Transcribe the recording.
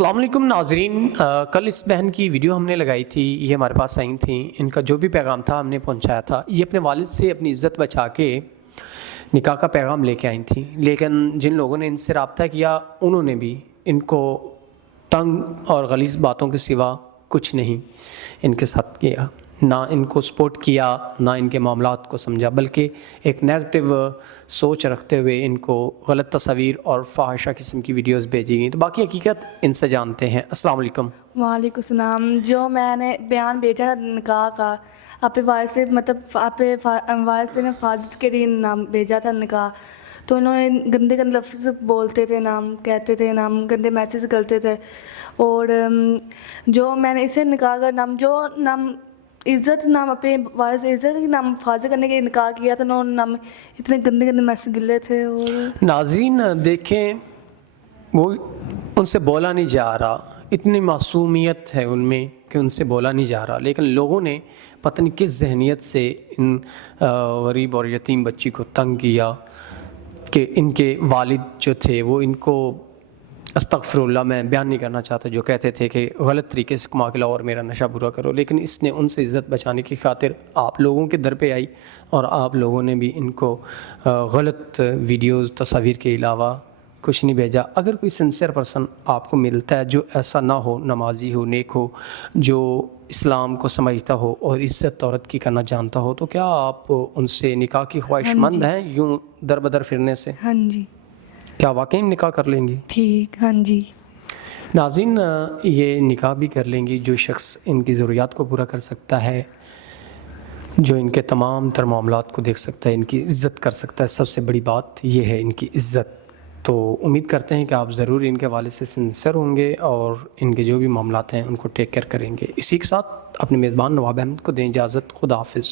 السلام علیکم ناظرین، کل اس بہن کی ویڈیو ہم نے لگائی تھی، یہ ہمارے پاس آئی تھیں، ان کا جو بھی پیغام تھا ہم نے پہنچایا تھا۔ یہ اپنے والد سے اپنی عزت بچا کے نکاح کا پیغام لے کے آئی تھیں، لیکن جن لوگوں نے ان سے رابطہ کیا انہوں نے بھی ان کو تنگ اور غلیظ باتوں کے سوا کچھ نہیں ان کے ساتھ کیا، نہ ان کو سپورٹ کیا، نہ ان کے معاملات کو سمجھا، بلکہ ایک نیگیٹو سوچ رکھتے ہوئے ان کو غلط تصاویر اور فاحشہ قسم کی ویڈیوز بھیجی گئیں۔ تو باقی حقیقت ان سے جانتے ہیں۔ السلام علیکم۔ وعلیکم السلام۔ جو میں نے بیان بھیجا نکاح کا، آپ والد سے آپ والد سے نے حفاظت کے لیے نام بھیجا تھا نکاح، تو انہوں نے گندے گندے لفظ بولتے تھے، نام کہتے تھے، نام گندے میسیج کرتے تھے، اور جو میں نے اسے نکاح کا نام عزت، نام اپنے والد سے عزت کی نام حفاظت کرنے کے لیے نکاح کیا تھا، انہوں نے نام اتنے گندے گندے میسیج گلے تھے۔ اور ناظرین دیکھیں، وہ ان سے بولا نہیں جا رہا، اتنی معصومیت ہے ان میں کہ ان سے بولا نہیں جا رہا، لیکن لوگوں نے پتہ نہیں کس ذہنیت سے ان غریب اور یتیم بچی کو تنگ کیا کہ ان کے والد جو تھے وہ ان کو، استغفر اللہ، میں بیان نہیں کرنا چاہتا، جو کہتے تھے کہ غلط طریقے سے کما کے لاؤ اور میرا نشہ برا کرو، لیکن اس نے ان سے عزت بچانے کی خاطر آپ لوگوں کے در پہ آئی اور آپ لوگوں نے بھی ان کو غلط ویڈیوز، تصاویر کے علاوہ کچھ نہیں بھیجا۔ اگر کوئی سنسیئر پرسن آپ کو ملتا ہے جو ایسا نہ ہو، نمازی ہو، نیک ہو، جو اسلام کو سمجھتا ہو اور عزت عورت کی کرنا جانتا ہو، تو کیا آپ ان سے نکاح کی خواہش مند ہیں یوں در بدر پھرنے سے؟ ہاں جی، کیا واقعی نکاح کر لیں گی؟ ٹھیک، ہاں جی۔ ناظرین، یہ نکاح بھی کر لیں گی جو شخص ان کی ضروریات کو پورا کر سکتا ہے، جو ان کے تمام تر معاملات کو دیکھ سکتا ہے، ان کی عزت کر سکتا ہے۔ سب سے بڑی بات یہ ہے ان کی عزت۔ تو امید کرتے ہیں کہ آپ ضرور ان کے والد سے سنسر ہوں گے اور ان کے جو بھی معاملات ہیں ان کو ٹیک کیئر کریں گے۔ اسی کے ساتھ اپنے میزبان نواب احمد کو دیں اجازت۔ خدا حافظ۔